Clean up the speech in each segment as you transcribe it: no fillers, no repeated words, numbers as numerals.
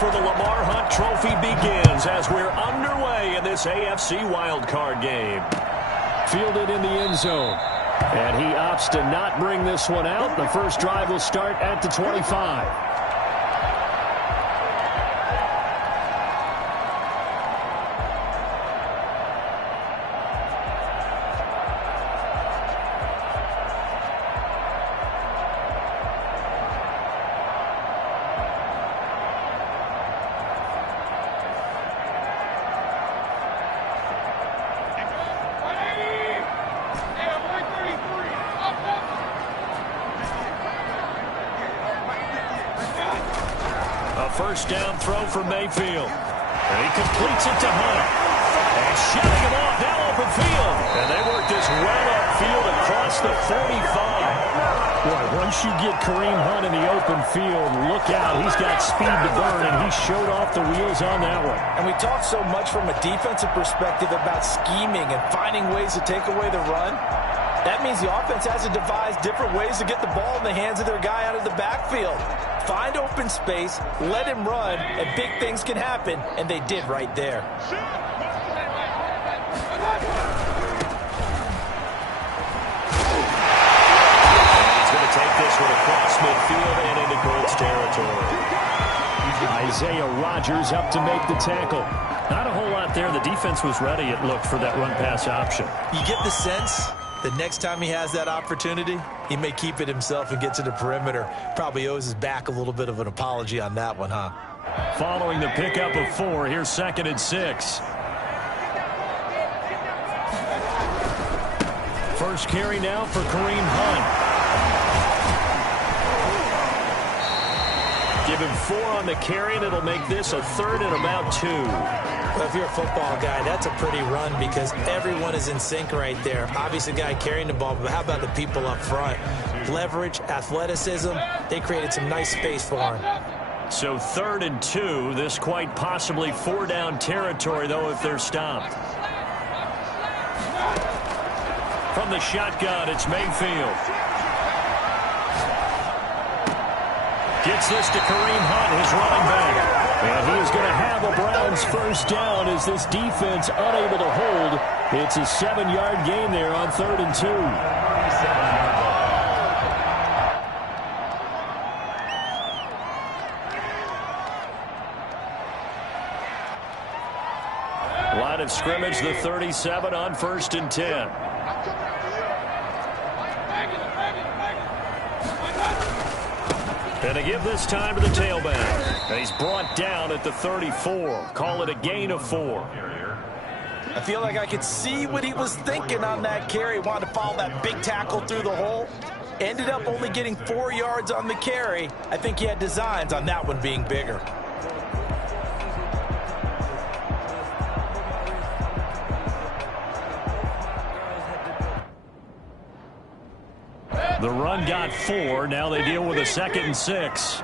for the Lamar Hunt Trophy begins as we're underway in this AFC wildcard game. Fielded in the end zone. And he opts to not bring this one out. The first drive will start at the 25. First down throw for Mayfield. And he completes it to Hunt. And shutting him off now open field. And they work this well upfield across the 45. Boy, once you get Kareem Hunt in the open field, look out. He's got speed to burn, and he showed off the wheels on that one. And we talk so much from a defensive perspective about scheming and finding ways to take away the run. That means the offense has to devise different ways to get the ball in the hands of their guy out of the backfield. Find open space, let him run, and big things can happen, and they did right there. He's going to take this one across midfield and into Colts territory. Isaiah Rodgers up to make the tackle. Not a whole lot there. The defense was ready, it looked, for that run-pass option. You get the sense the next time he has that opportunity, he may keep it himself and get to the perimeter. Probably owes his back a little bit of an apology on that one, huh? Following the pickup of 4, here's 2nd and 6. First carry now for Kareem Hunt. Give him 4 on the carry, and it'll make this a 3rd and about 2. Well, if you're a football guy, that's a pretty run because everyone is in sync right there. Obviously, the guy carrying the ball, but how about the people up front? Leverage, athleticism, they created some nice space for him. So 3rd and 2, this quite possibly 4-down territory, though, if they're stopped. From the shotgun, it's Mayfield. Gets this to Kareem Hunt, his running back. And he is going to have a Browns first down as this defense unable to hold. It's a 7-yard gain there on 3rd and 2. Line of scrimmage, the 37 on 1st and 10. And to give this time to the tailback. And he's brought down at the 34. Call it a gain of 4. I feel like I could see what he was thinking on that carry. Wanted to follow that big tackle through the hole. Ended up only getting 4 yards on the carry. I think he had designs on that one being bigger. The run got 4. Now they deal with a 2nd and 6.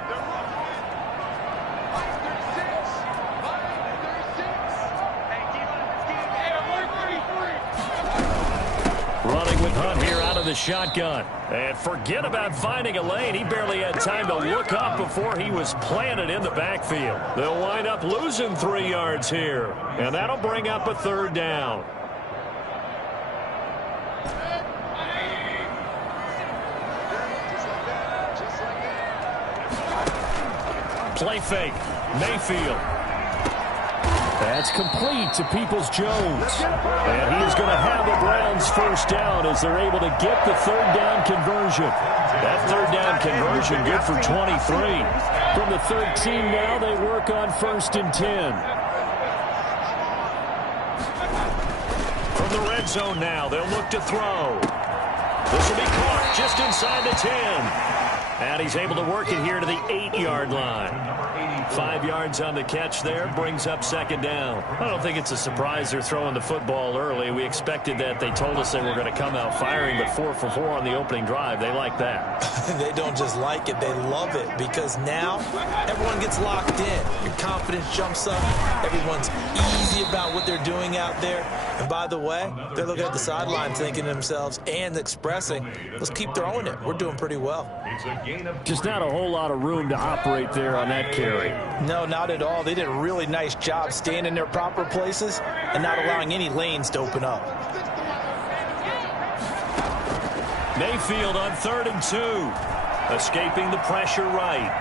Running with Hunt here out of the shotgun. And forget about finding a lane. He barely had time to look up before he was planted in the backfield. They'll wind up losing 3 yards here. And that'll bring up a 3rd down. Play fake. Mayfield. That's complete to Peoples-Jones. And he is going to have a Browns first down as they're able to get the 3rd down conversion. That 3rd down conversion good for 23. From the 13 now, they work on 1st and 10. From the red zone now, they'll look to throw. This will be caught just inside the 10. And he's able to work it here to the 8-yard line. 5 yards on the catch there, brings up 2nd down. I don't think it's a surprise they're throwing the football early. We expected that. They told us they were going to come out firing, but 4 for 4 on the opening drive. They like that. They don't just like it, they love it, because now everyone gets locked in. Your confidence jumps up. Everyone's easy about what they're doing out there. And by the way, they're looking at the sideline thinking to themselves and expressing, let's keep throwing it. We're doing pretty well. Just not a whole lot of room to operate there on that carry. No, not at all. They did a really nice job staying in their proper places and not allowing any lanes to open up. Mayfield on 3rd and 2. Escaping the pressure right.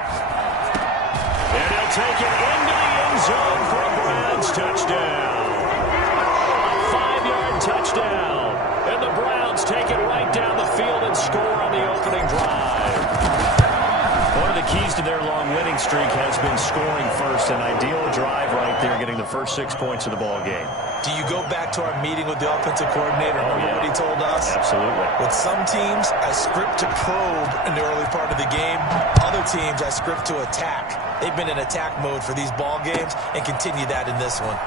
And he'll take it into the end zone for a Browns touchdown. A 5-yard touchdown. And the Browns take it right down the field and score on the opening drive. One of the keys to their long winning streak has been scoring first. An ideal drive right there, getting the first 6 points of the ball game. Do you go back to our meeting with the offensive coordinator? Remember what he told us? Absolutely. With some teams, I script to probe in the early part of the game. Other teams, I script to attack. They've been in attack mode for these ball games and continue that in this one.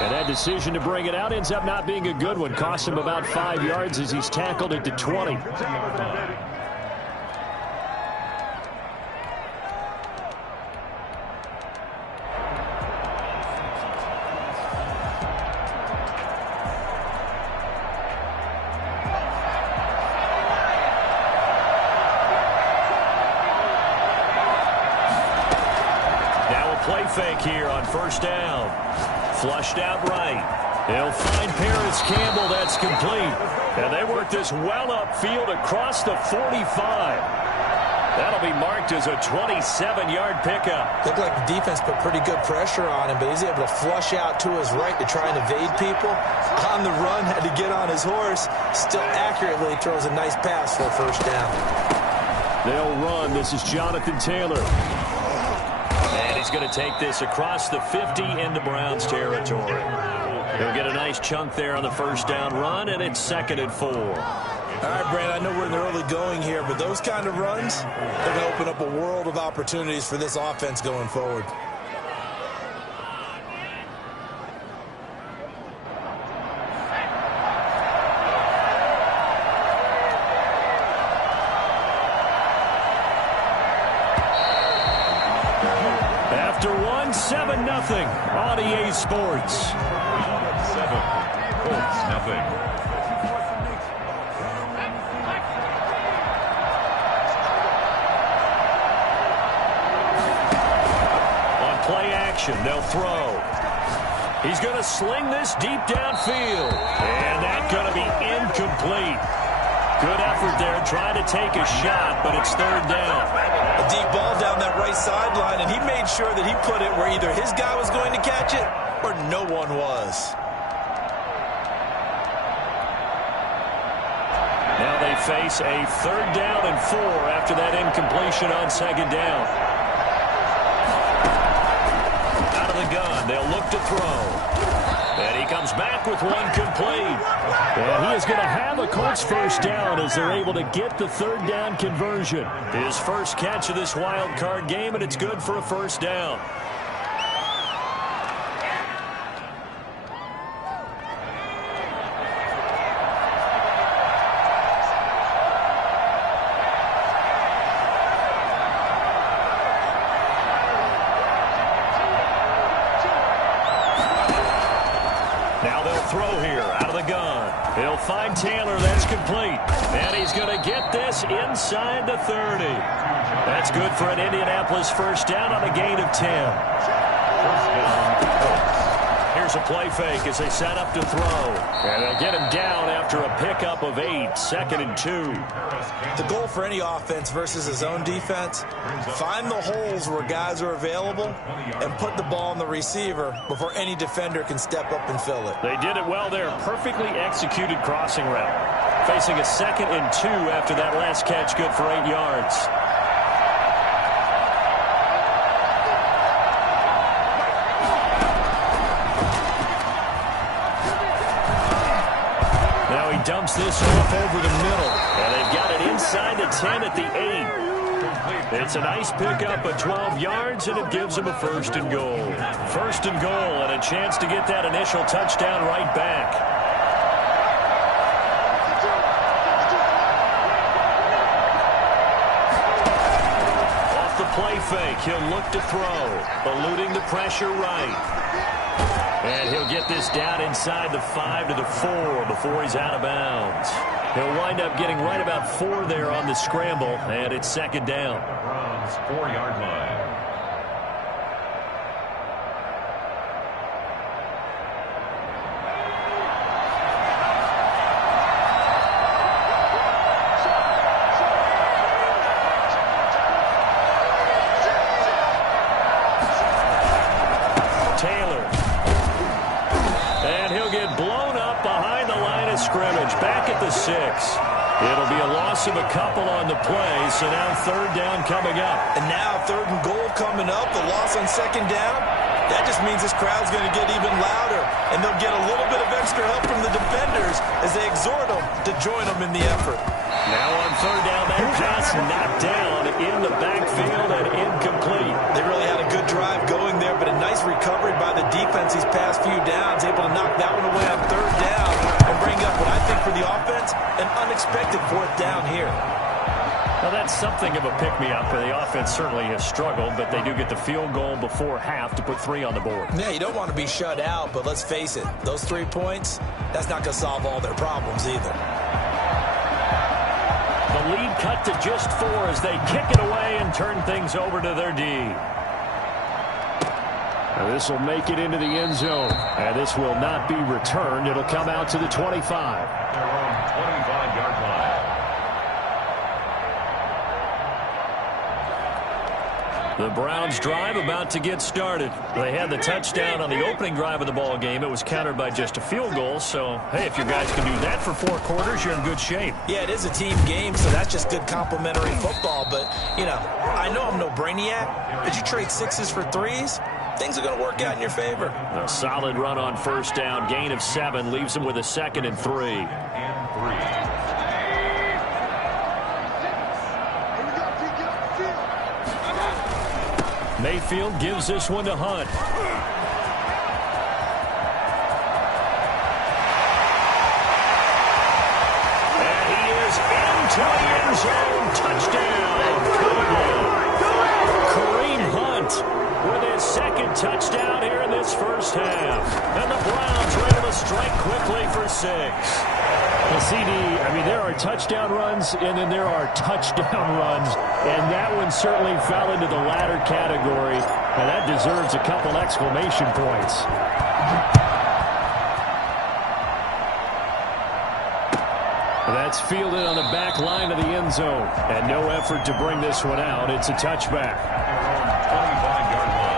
And that decision to bring it out ends up not being a good one. Cost him about 5 yards as he's tackled it to 20. Play fake here on 1st down. Flushed out right. They'll find Paris Campbell. That's complete. And they work this well upfield across the 45. That'll be marked as a 27-yard pickup. Looked like the defense put pretty good pressure on him, but he's able to flush out to his right to try and evade people. On the run, had to get on his horse. Still accurately throws a nice pass for a 1st down. They'll run. This is Jonathan Taylor. And he's going to take this across the 50 into Browns territory. He'll get a nice chunk there on the 1st down run, and it's 2nd and 4. All right, Brand, I know we're in the early going here, but those kind of runs, they're going to open up a world of opportunities for this offense going forward. After 7-0 on EA Sports. 7, Colts, nothing. On play action, they'll throw. He's going to sling this deep downfield. And that's going to be incomplete. Good effort there trying to take a shot, but it's 3rd down. A deep ball down that right sideline, and he made sure that he put it where either his guy was going to catch it or no one was. Now they face a 3rd down and 4 after that incompletion on 2nd down. Out of the gun, they'll look to throw. And he comes back with one complete. And he is going to have a Colts 1st down as they're able to get the 3rd down conversion. His first catch of this wild card game, and it's good for a 1st down. Throw here out of the gun. He'll find Taylor. That's complete. And he's going to get this inside the 30. That's good for an Indianapolis 1st down on a gain of 10. Here's a play fake as they set up to throw. And they'll get him down after a pickup of 8. 2nd and 2. The goal for any offense versus his own defense, find the holes where guys are available and put the ball on the receiver before any defender can step up and fill it. They did it well there. Perfectly executed crossing route. Facing a 2nd and 2 after that last catch, good for 8 yards. Now he dumps this off over the middle. And they've got it inside the 10 at the 8. It's a nice pickup of 12 yards, and it gives them a 1st and goal. 1st and goal, and a chance to get that initial touchdown right back. Off the play fake, he'll look to throw, eluding the pressure right. And he'll get this down inside the 5 to the 4 before he's out of bounds. He'll wind up getting right about 4 there on the scramble, and it's second down. Browns 4-yard line. Back at the 6. It'll be a loss of a couple on the play, so now third down coming up. And now third and goal coming up, the loss on second down. That just means this crowd's going to get even louder, and they'll get a little bit of extra help from the defenders as they exhort them to join them in the effort. Now on third down, that pass knocked down in the backfield and incomplete. They really had a good drive going there, but a nice recovery by the defense these past few downs, able to knock that one away on third down and bring up what I think for the offense, an unexpected fourth down here. Well, that's something of a pick-me-up. The offense certainly has struggled, but they do get the field goal before half to put 3 on the board. Yeah, you don't want to be shut out, but let's face it, those 3 points, that's not going to solve all their problems either. The lead cut to just 4 as they kick it away and turn things over to their D. This will make it into the end zone. And this will not be returned. It'll come out to the 25. They're on 25-yard line. The Browns drive about to get started. They had the touchdown on the opening drive of the ball game. It was countered by just a field goal. So, hey, if you guys can do that for 4 quarters, you're in good shape. Yeah, it is a team game, so that's just good complimentary football. But, you know, I know I'm no brainiac, but you trade 6s for 3s, things are going to work out in your favor. A solid run on first down. Gain of 7 leaves them with a 2nd and 3. Mayfield gives this one to Hunt. And he is into the end zone. Touchdown. Kareem Hunt with his 2nd touchdown here in this first half. And the Browns are able to strike quickly for 6. Well, CD, I mean, there are touchdown runs, and then there are touchdown runs, and that one certainly fell into the latter category, and that deserves a couple exclamation points. That's fielded on the back line of the end zone, and no effort to bring this one out. It's a touchback. 25-yard line.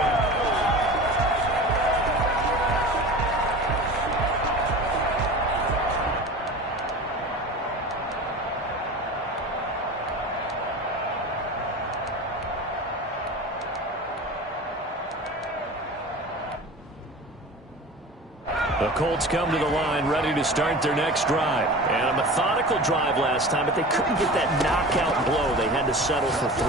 The Colts come to the line ready to start their next drive. And a methodical drive last time, but they couldn't get that knockout blow. They had to settle for 3.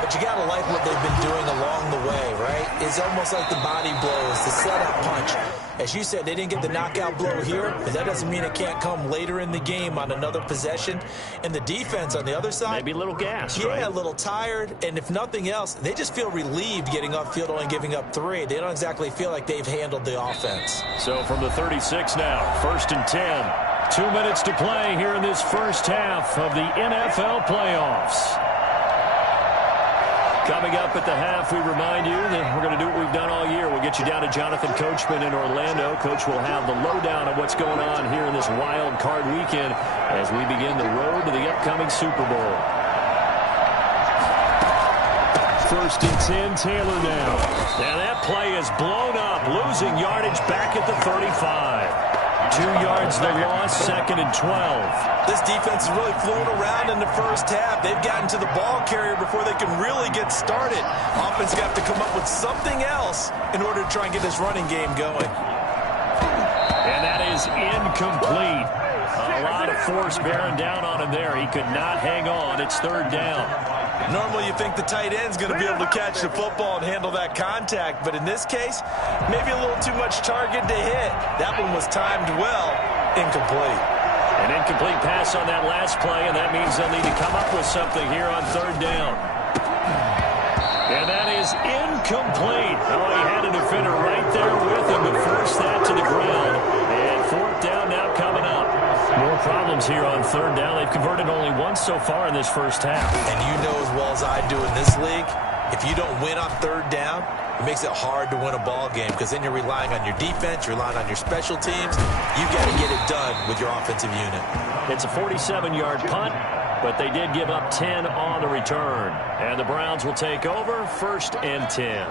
But you got to like what they've been doing along the way, right? It's almost like the body blows, the setup punch. As you said, they didn't get the knockout blow here, but that doesn't mean it can't come later in the game on another possession. And the defense on the other side, maybe a little gas, yeah, right? a little tired. And if nothing else, they just feel relieved getting upfield only giving up 3. They don't exactly feel like they've handled the offense. So from the 36 now, 1st and 10. 2 minutes to play here in this first half of the NFL playoffs. Coming up at the half, we remind you that we're going to do what we've done all year. We'll get you down to Jonathan Coachman in Orlando. Coach will have the lowdown of what's going on here in this wild card weekend as we begin the road to the upcoming Super Bowl. 1st and 10, Taylor now. Now that play is blown up, losing yardage back at the 35. 2 yards the loss, 2nd and 12. This defense is really flown around in the first half. They've gotten to the ball carrier before they can really get started. Offense got to come up with something else in order to try and get this running game going. And that is incomplete. A lot of force bearing down on him there. He could not hang on. It's 3rd down. Normally you think the tight end's going to be able to catch the football and handle that contact, but in this case, maybe a little too much target to hit. That one was timed well. Incomplete. An incomplete pass on that last play, and that means they'll need to come up with something here on 3rd down. And that is incomplete. Oh, he had a defender right there with him to force that to the ground. And 4th down now coming up. More problems problems here on third down. They've converted only once so far in this first half. And you know as well as I do in this league, if you don't win on third down, it makes it hard to win a ball game because then you're relying on your defense, you're relying on your special teams. You got to get it done with your offensive unit. It's a 47-yard punt, but they did give up 10 on the return. And the Browns will take over, 1st and 10.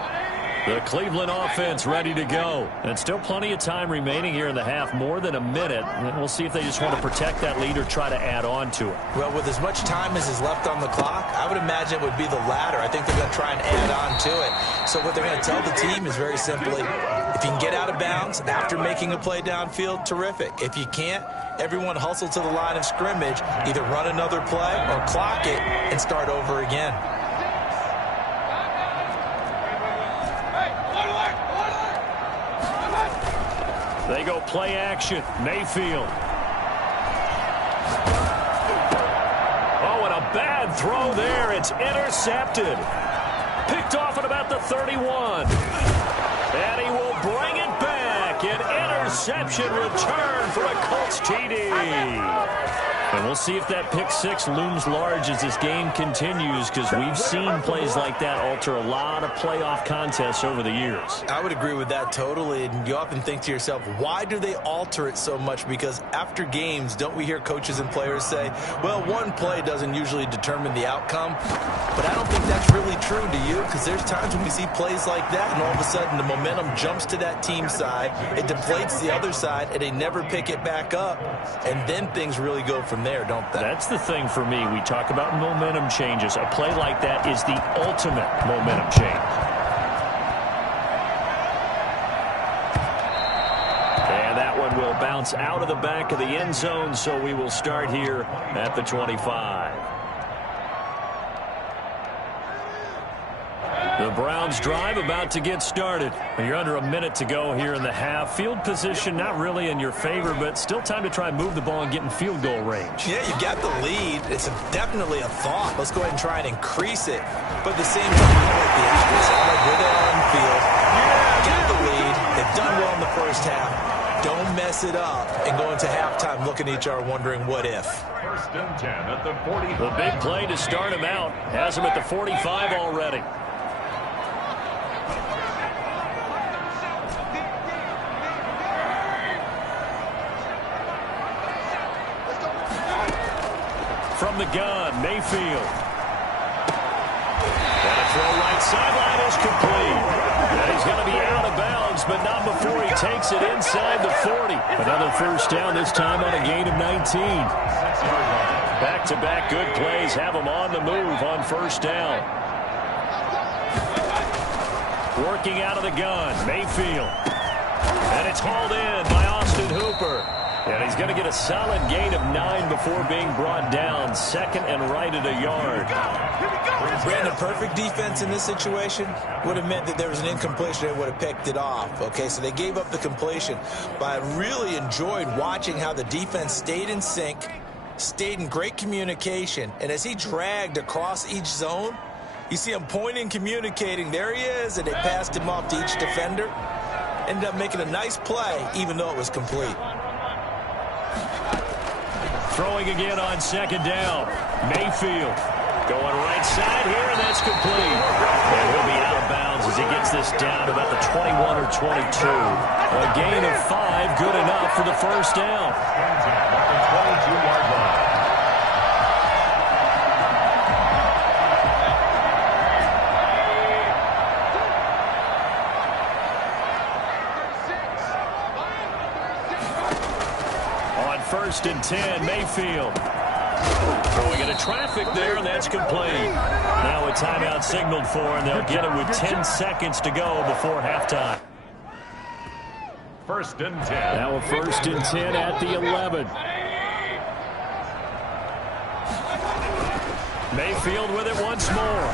The Cleveland offense ready to go. And still plenty of time remaining here in the half, more than a minute. And we'll see if they just want to protect that lead or try to add on to it. Well, with as much time as is left on the clock, I would imagine it would be the latter. I think they're going to try and add on to it. So what they're going to tell the team is very simply, if you can get out of bounds after making a play downfield, terrific. If you can't, everyone hustle to the line of scrimmage, either run another play or clock it and start over again. They go play action. Mayfield. Oh, and a bad throw there. It's intercepted. Picked off at about the 31. And he will bring it back. An interception return for a Colts TD. And we'll see if that pick six looms large as this game continues, because we've seen plays like that alter a lot of playoff contests over the years. I would agree with that totally. And you often think to yourself, why do they alter it so much? Because after games, don't we hear coaches and players say, well, one play doesn't usually determine the outcome. But I don't think that's really true to you, because there's times when we see plays like that, and all of a sudden the momentum jumps to that team side, it deflates the other side, and they never pick it back up, and then things really go from there, don't they? That's the thing for me. We talk about momentum changes. A play like that is the ultimate momentum change. And that one will bounce out of the back of the end zone, so we will start here at the 25. The Browns drive about to get started. You're under a minute to go here in the half. Field position not really in your favor, but still time to try and move the ball and get in field goal range. Yeah, you got the lead. It's definitely a thought. Let's go ahead and try and increase it. But at the same time, you like the Astros. Like we're there on the field. Got the lead. They've done well in the first half. Don't mess it up and go into halftime looking at each other wondering what if. 1st and 10 at the 40. The big play to start him out. Has him at the 45 already. From the gun, Mayfield. And a throw right sideline is complete. And he's going to be out of bounds, but not before he takes it inside the 40. Another first down, this time on a gain of 19. Back-to-back good plays have him on the move on first down. Working out of the gun, Mayfield. And it's hauled in by Austin Hooper. And he's going to get a solid gain of 9 before being brought down. Second and right at a yard. Brandon, perfect defense in this situation would have meant that there was an incompletion and would have picked it off. Okay, so they gave up the completion. But I really enjoyed watching how the defense stayed in sync, stayed in great communication. And as he dragged across each zone, you see him pointing, communicating. There he is, and they passed him off to each defender. Ended up making a nice play, even though it was complete. Throwing again on second down. Mayfield going right side here, and that's complete. And he'll be out of bounds as he gets this down about the 21 or 22. A gain of 5, good enough for the first down. 22-yard line. First and 10, Mayfield. Throwing into traffic there, and that's complete. Now a timeout signaled for, and they'll get it with 10 seconds to go before halftime. 1st and 10. Now a 1st and 10 at the 11. Mayfield with it once more.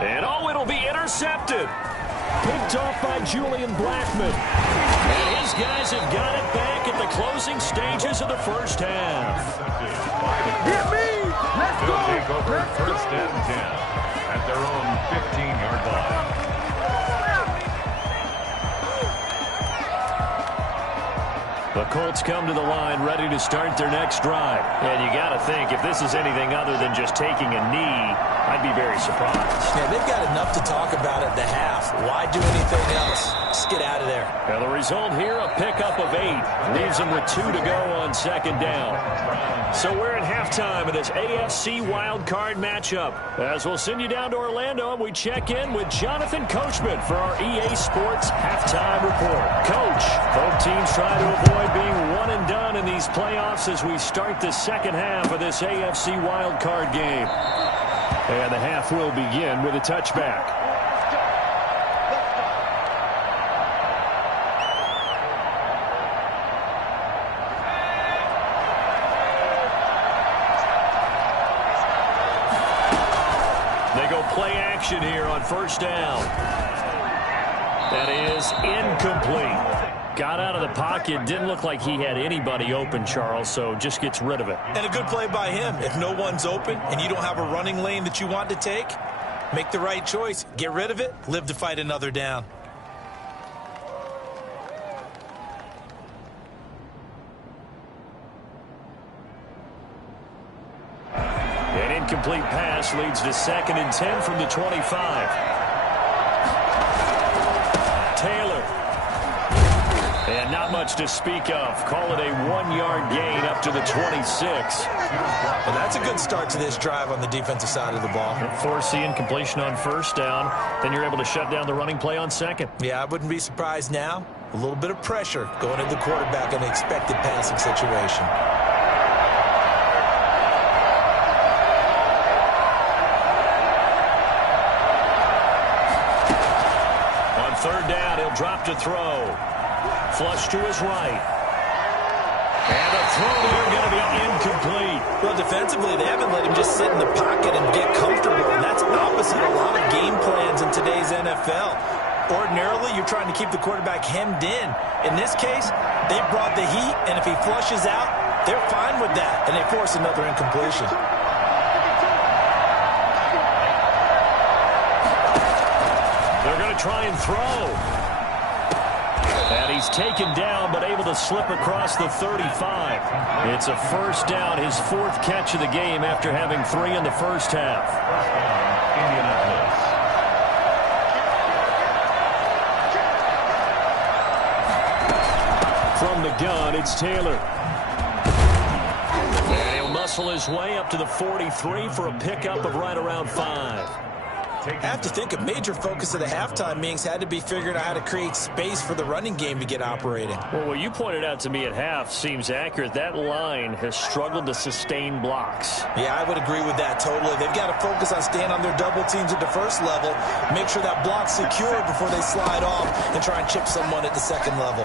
And oh, it'll be intercepted. Picked off by Julian Blackmon. And his guys have got it back at the closing stages of the first half. Hit me! Let's go! Take over 1st and 10 at their own 15-yard line. The Colts come to the line ready to start their next drive. And you got to think, if this is anything other than just taking a knee, I'd be very surprised. Yeah, they've got enough to talk about at the half. Why do anything else? Just get out of there. And the result here, a pickup of 8. Leaves them with 2 to go on second down. So we're at halftime of this AFC wildcard matchup. As we'll send you down to Orlando, and we check in with Jonathan Coachman for our EA Sports Halftime Report. Coach, both teams try to avoid being one and done in these playoffs as we start the second half of this AFC wildcard game. And the half will begin with a touchback. Play action here on first down. That is incomplete. Got out of the pocket. Didn't look like he had anybody open, Charles, so just gets rid of it. And a good play by him. If no one's open and you don't have a running lane that you want to take, make the right choice. Get rid of it. Live to fight another down. Incomplete pass leads to 2nd and 10 from the 25. Taylor. And not much to speak of. Call it a 1-yard gain up to the 26. Well, that's a good start to this drive on the defensive side of the ball. Force the incompletion on first down. Then you're able to shut down the running play on second. Yeah, I wouldn't be surprised now. A little bit of pressure going at the quarterback in an expected passing situation. Third down, he'll drop to throw. Flush to his right. And the throw there going to be incomplete. Well, defensively, they haven't let him just sit in the pocket and get comfortable. And that's opposite a lot of game plans in today's NFL. Ordinarily, you're trying to keep the quarterback hemmed in. In this case, they brought the heat, and if he flushes out, they're fine with that, and they force another incompletion. Try and throw. And he's taken down, but able to slip across the 35. It's a first down, his 4th catch of the game after having 3 in the first half. From the gun, it's Taylor. And he'll muscle his way up to the 43 for a pickup of right around 5. I have to think a major focus of the halftime meetings had to be figuring out how to create space for the running game to get operating. Well, what you pointed out to me at half seems accurate. That line has struggled to sustain blocks. Yeah, I would agree with that totally. They've got to focus on staying on their double teams at the first level, make sure that block's secure before they slide off and try and chip someone at the second level.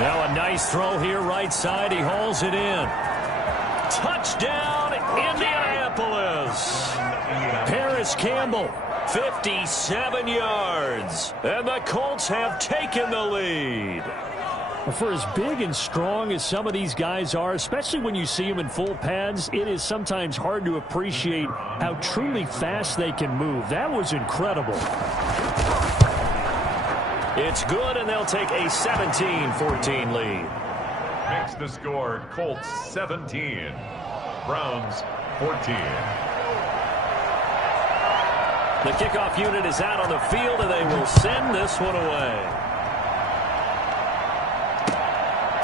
Now a nice throw here right side. He hauls it in. Touchdown, Indianapolis. Paris Campbell, 57 yards. And the Colts have taken the lead. For as big and strong as some of these guys are, especially when you see them in full pads, it is sometimes hard to appreciate how truly fast they can move. That was incredible. It's good, and they'll take a 17-14 lead. Makes the score Colts 17, Browns 14. The kickoff unit is out on the field, and they will send this one away.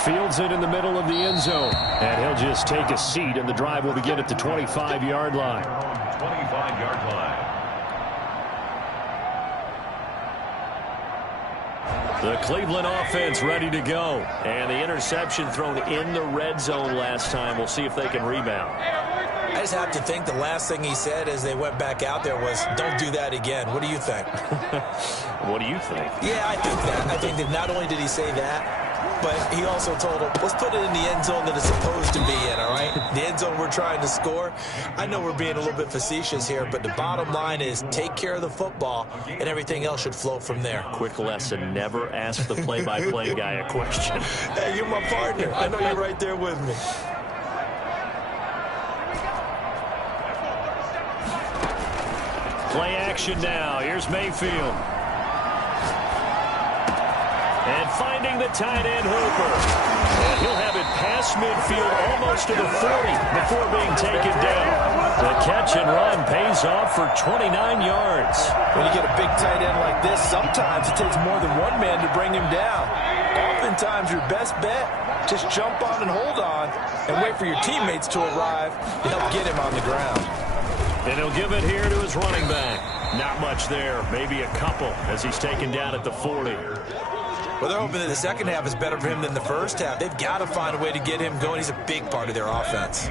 Fields it in the middle of the end zone. And he'll just take a seat, and the drive will begin at the 25-yard line. 25-yard line. The Cleveland offense ready to go. And the interception thrown in the red zone last time. We'll see if they can rebound. I just have to think the last thing he said as they went back out there was, don't do that again. What do you think? What do you think? Yeah, I think that. I think that not only did he say that, but he also told him, let's put it in the end zone that it's supposed to be in, all right? The end zone we're trying to score. I know we're being a little bit facetious here, but the bottom line is take care of the football, and everything else should flow from there. Quick lesson, never ask the play-by-play guy a question. Hey, you're my partner. I know you're right there with me. Play action now. Here's Mayfield. And finding the tight end Hooper. And he'll have it past midfield almost to the 40 before being taken down. The catch and run pays off for 29 yards. When you get a big tight end like this, sometimes it takes more than one man to bring him down. Oftentimes, your best bet, just jump on and hold on and wait for your teammates to arrive to help get him on the ground. And he'll give it here to his running back. Not much there, maybe a couple as he's taken down at the 40. Well, they're hoping that the second half is better for him than the first half. They've got to find a way to get him going. He's a big part of their offense.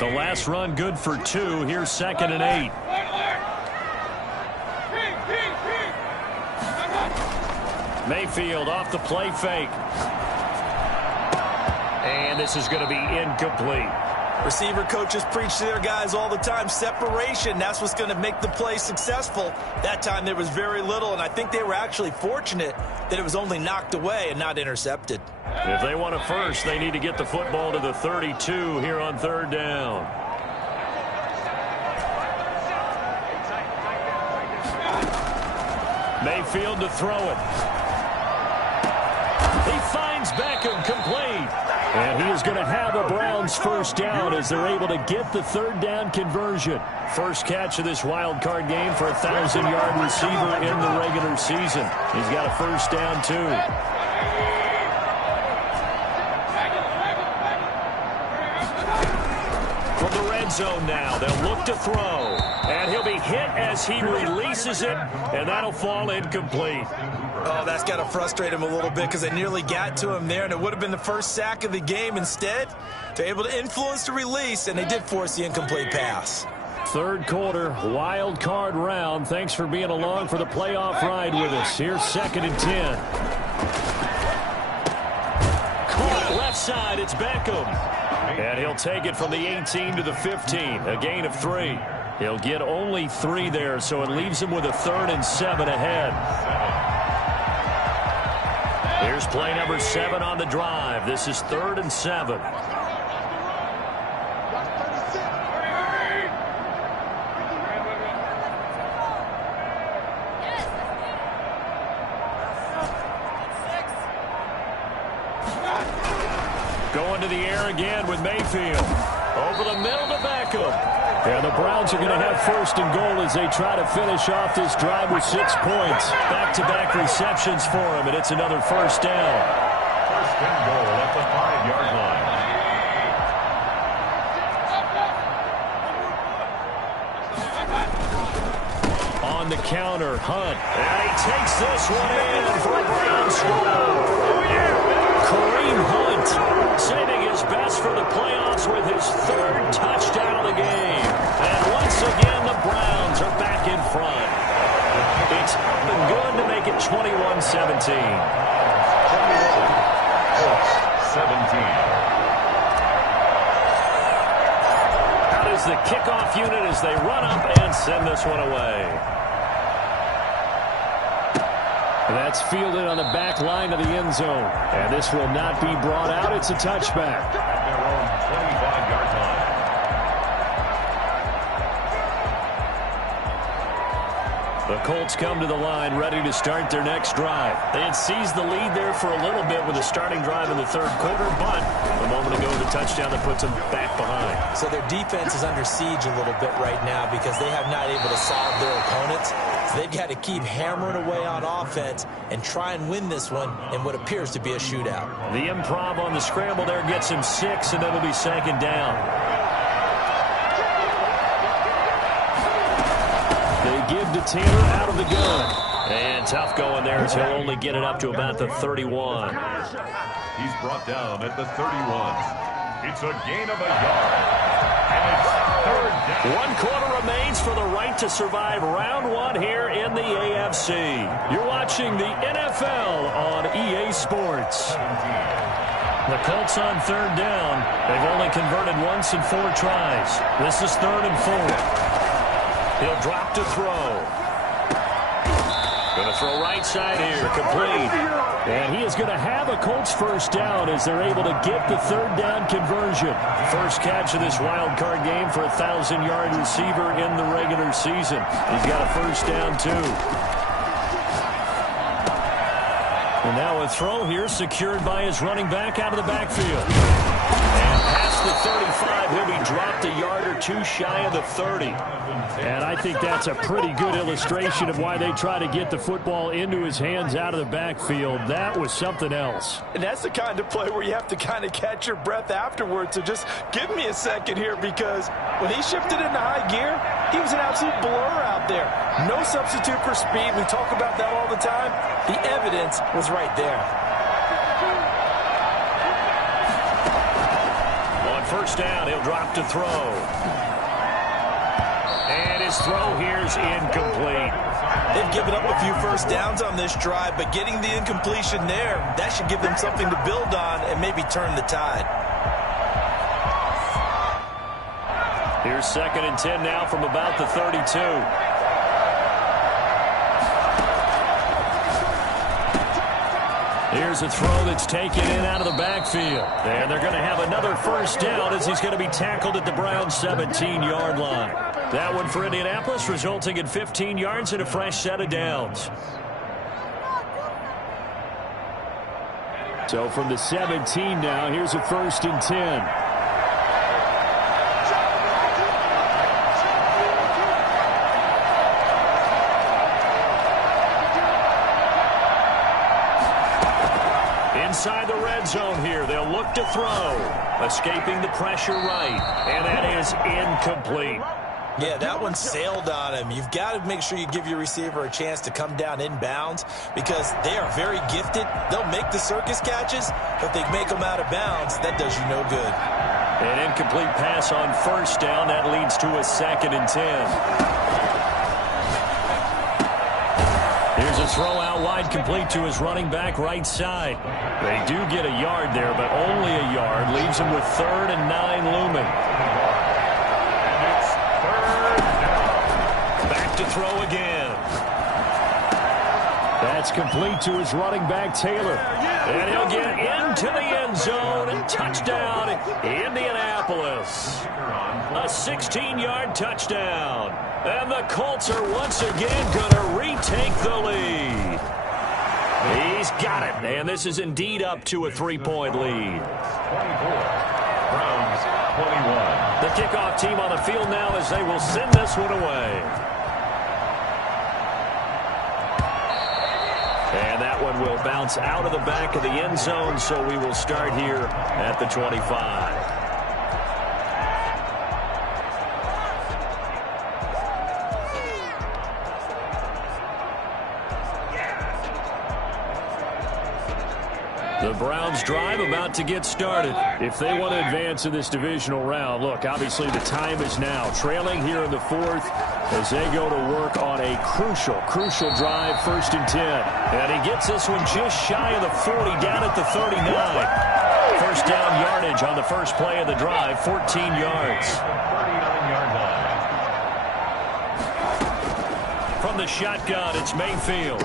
The last run good for 2. Here's 2nd and 8. Mayfield off the play fake. And this is going to be incomplete. Receiver coaches preach to their guys all the time. Separation, that's what's going to make the play successful. That time there was very little, and I think they were actually fortunate that it was only knocked away and not intercepted. If they want a first, they need to get the football to the 32 here on 3rd down. Mayfield to throw it. He finds Beckham complete. And he is going to have a Browns first down as they're able to get the 3rd down conversion. First catch of this wild card game for a 1,000-yard receiver in the regular season. He's got a first down, too. From the red zone now, they'll look to throw. And he'll be hit as he releases it, and that'll fall incomplete. Oh, that's got to frustrate him a little bit because they nearly got to him there, and it would have been the first sack of the game. Instead, they're able to influence the release, and they did force the incomplete pass. 3rd quarter, wild card round. Thanks for being along for the playoff ride with us. Here's 2nd and 10. Caught left side, it's Beckham. And he'll take it from the 18 to the 15, a gain of 3. He'll get only 3 there, so it leaves him with a 3rd and 7 ahead. Here's play number 7 on the drive. This is 3rd and 7. Going to the air again with Mayfield. Over the middle to Beckham. And the Browns are going to have 1st and goal as they try to finish off this drive with 6 points. Back-to-back receptions for him, and it's another first down. 1st and goal at the 5-yard line. On the counter, Hunt. And he takes this one in for a Brown score. Kareem Hunt saving his best for the playoffs with his 3rd touchdown of the game. And once again, the Browns are back in front. It's been good to make it 21-17. Colts 17. Out is the kickoff unit as they run up and send this one away. That's fielded on the back line of the end zone. And this will not be brought out. It's a touchback. At their own 25-yard line. The Colts come to the line ready to start their next drive. They had seized the lead there for a little bit with a starting drive in the 3rd quarter, but a moment ago the touchdown that puts them back behind. So their defense is under siege a little bit right now because they have not able to solve their opponents. So they've got to keep hammering away on offense and try and win this one in what appears to be a shootout. The improv on the scramble there gets him 6, and then it'll be 2nd down. They give to Taylor out of the gun. And tough going there as he'll only get it up to about the 31. He's brought down at the 31. It's a gain of a yard. And it's 3rd down. 1 quarter remains for the right to survive round 1 here in the AFC. You're watching the NFL on EA Sports. 17. The Colts on 3rd down. They've only converted once in 4 tries. This is 3rd and 4. He'll drop to throw. Going to throw right side here, complete. And he is going to have a Colts first down as they're able to get the 3rd down conversion. First catch of this wild card game for a 1,000-yard receiver in the regular season. He's got a first down, too. And now a throw here secured by his running back out of the backfield. And past the 35, he'll be dropped a yard or two shy of the 30. And I think that's a pretty good illustration of why they try to get the football into his hands out of the backfield. That was something else. And that's the kind of play where you have to kind of catch your breath afterwards. So just give me a second here, because when he shifted into high gear, he was an absolute blur out there. No substitute for speed. We talk about that all the time. The evidence was right there. On first down, he'll drop to throw. And his throw here's incomplete. They've given up a few first downs on this drive, but getting the incompletion there, that should give them something to build on and maybe turn the tide. Here's 2nd and 10 now from about the 32. Here's a throw that's taken in out of the backfield. And they're going to have another first down as he's going to be tackled at the Browns' 17-yard line. That one for Indianapolis, resulting in 15 yards and a fresh set of downs. So from the 17 now, here's a 1st and 10. Inside the red zone here, they'll look to throw. Escaping the pressure right, and that is incomplete. Yeah, that one sailed on him. You've got to make sure you give your receiver a chance to come down inbounds, because they are very gifted. They'll make the circus catches, but they make them out of bounds. That does you no good. An incomplete pass on first down. That leads to a 2nd and 10. Here's a throw out wide, complete to his running back right side. They do get a yard there, but only a yard. Leaves him with 3rd and 9 looming. Back to throw again. That's complete to his running back, Taylor. And he'll get into the end zone. Touchdown, Indianapolis. A 16-yard touchdown. And the Colts are once again going to retake the lead. He's got it. And this is indeed up to a 3-point lead. 24. Browns, 21. The kickoff team on the field now as they will send this one away. And that one will bounce out of the back of the end zone, so we will start here at the 25. The Browns drive about to get started. If they want to advance in this divisional round, look, obviously the time is now. Trailing here in the 4th as they go to work on a crucial drive, 1st and 10. And he gets this one just shy of the 40, down at the 39. First down yardage on the first play of the drive, 14 yards. 39-yard line. From the shotgun, it's Mayfield.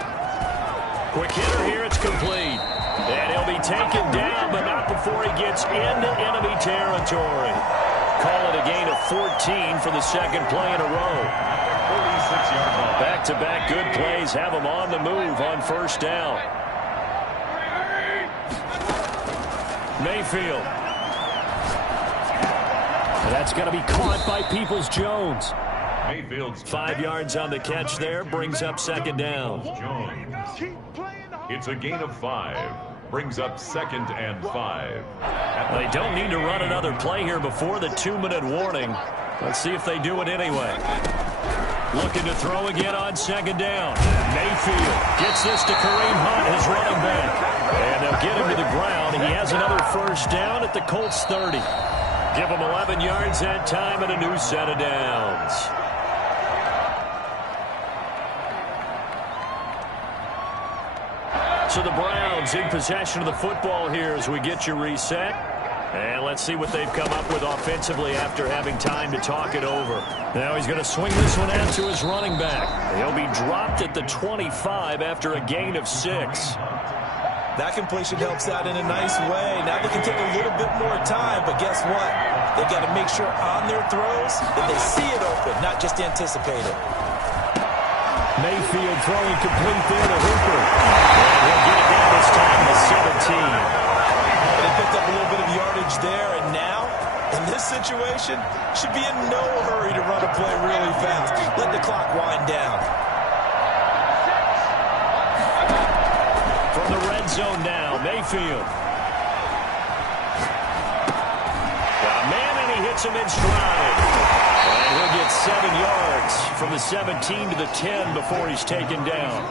Quick hitter here, it's complete. And he'll be taken down, but not before he gets into enemy territory. Call it a gain of 14 for the 2nd play in a row. 46-yard line. Back-to-back good plays have him on the move on first down. Mayfield. And that's going to be caught by Peoples-Jones. Mayfield's 5 yards on the catch there, brings up 2nd down. Jones. It's a gain of 5. Brings up 2nd and 5. They don't need to run another play here before the 2-minute warning. Let's see if they do it anyway. Looking to throw again on 2nd down. Mayfield gets this to Kareem Hunt, his running back. And they'll get him to the ground. He has another first down at the Colts 30. Give him 11 yards that time and a new set of downs. So the Browns in possession of the football here as we get you reset. And let's see what they've come up with offensively after having time to talk it over. Now he's going to swing this one out to his running back. He'll be dropped at the 25 after a gain of 6. That completion helps out in a nice way. Now they can take a little bit more time, but guess what? They got to make sure on their throws that they see it open, not just anticipate it. Mayfield throwing complete there to Hooper. And he'll get it down this time to 17. They picked up a little bit of yardage there, and now, in this situation, should be in no hurry to run a play really fast. Let the clock wind down. From the red zone now, Mayfield. Got a man, and he hits him in stride. And he'll get 7 yards from the 17 to the 10 before he's taken down.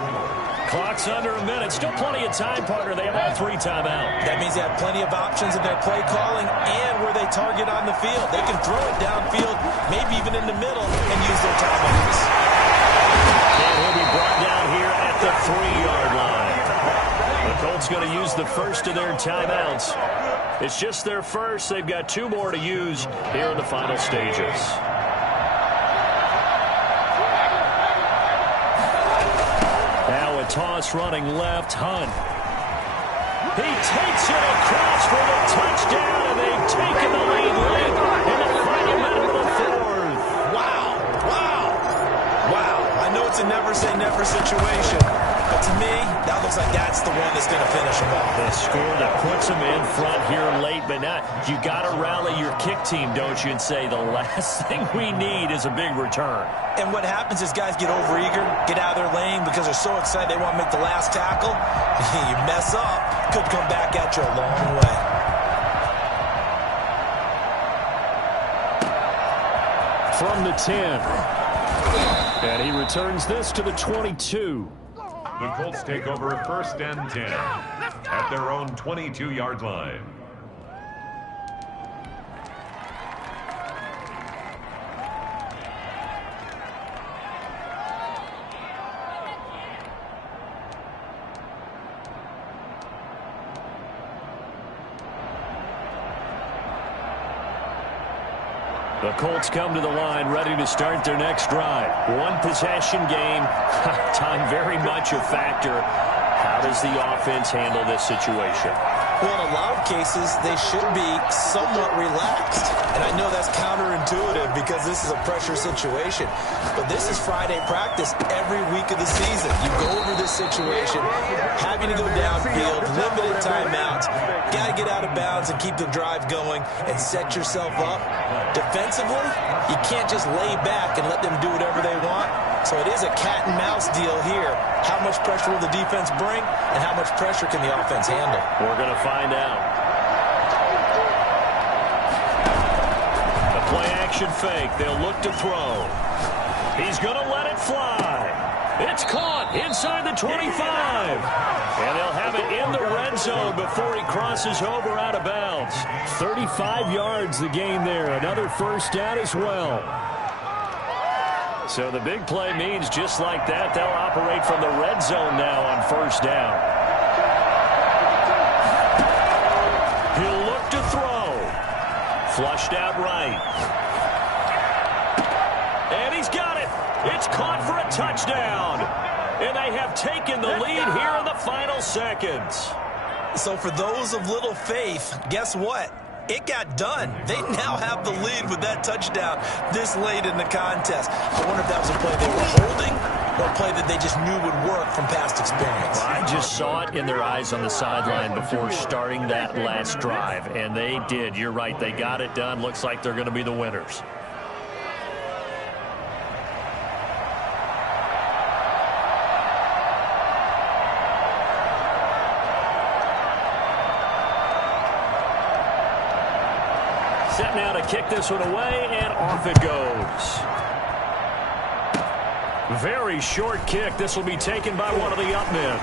Clock's under a minute. Still plenty of time, partner. They have all 3 timeouts. That means they have plenty of options in their play calling and where they target on the field. They can throw it downfield, maybe even in the middle, and use their timeouts. And he'll be brought down here at the 3-yard line. The Colts going to use the first of their timeouts. It's just their first. They've got 2 more to use here in the final stages. Now a toss running left, Hunt. He takes it across for the touchdown, and they've taken the lead late in the final minute of the 4th. Wow. I know it's a never-say-never situation, but to me, that looks like that's the one that's going to finish them off. The score that puts them in front here late, but not. You got to rally your kick team, don't you, and say the last thing we need is a big return. And what happens is guys get overeager, get out of their lane because they're so excited they want to make the last tackle. You mess up, could come back at you a long way. From the 10. And he returns this to the 22. The Colts take over 1st and 10 at their own 22-yard line. The Colts come to the line ready to start their next drive. 1 possession game. Time very much a factor. How does the offense handle this situation? Well, in a lot of cases, they should be somewhat relaxed. And I know that's counterintuitive because this is a pressure situation. But this is Friday practice every week of the season. You go over this situation, having to go downfield, limited timeouts, got to get out of bounds and keep the drive going and set yourself up. Defensively, you can't just lay back and let them do whatever they want. So it is a cat and mouse deal here. How much pressure will the defense bring, and how much pressure can the offense handle? We're going to find out. The play-action fake. They'll look to throw. He's going to let it fly. It's caught inside the 25. And they'll have it in the red zone before he crosses over out of bounds. 35 yards the gain there. Another first down as well. So the big play means just like that, they'll operate from the red zone now on first down. He'll look to throw. Flushed out right. And he's got it. It's caught for a touchdown. And they have taken the lead here in the final seconds. So for those of little faith, guess what? It got done. They now have the lead with that touchdown this late in the contest. I wonder if that was a play they were holding or a play that they just knew would work from past experience. I just saw it in their eyes on the sideline before starting that last drive, and they did. You're right. They got it done. Looks like they're going to be the winners. Set now to kick this one away, and off it goes. Very short kick. This will be taken by one of the up men.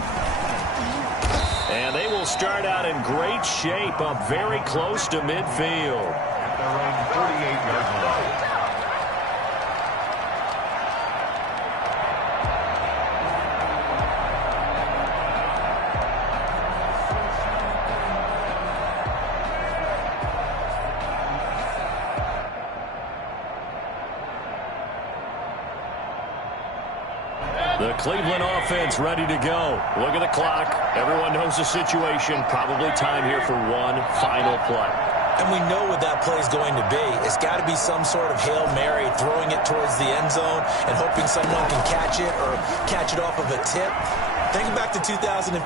And they will start out in great shape, up very close to midfield. At their own 38-yard line. The Cleveland offense ready to go. Look at the clock. Everyone knows the situation. Probably time here for one final play. And we know what that play is going to be. It's got to be some sort of Hail Mary, throwing it towards the end zone and hoping someone can catch it or catch it off of a tip. Think back to 2015.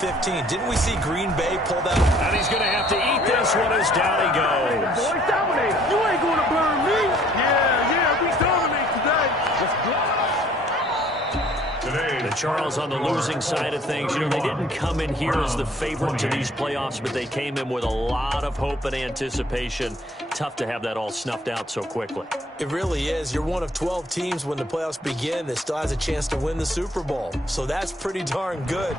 Didn't we see Green Bay pull that? And he's going to have to eat this one as down he goes. Boy, dominate. You ain't going to burn me. Yeah, we dominate today. Let's go. The Charles on the losing side of things. You know, they didn't come in here as the favorite to these playoffs, but they came in with a lot of hope and anticipation. Tough to have that all snuffed out so quickly. It really is. You're one of 12 teams when the playoffs begin that still has a chance to win the Super Bowl. So that's pretty darn good.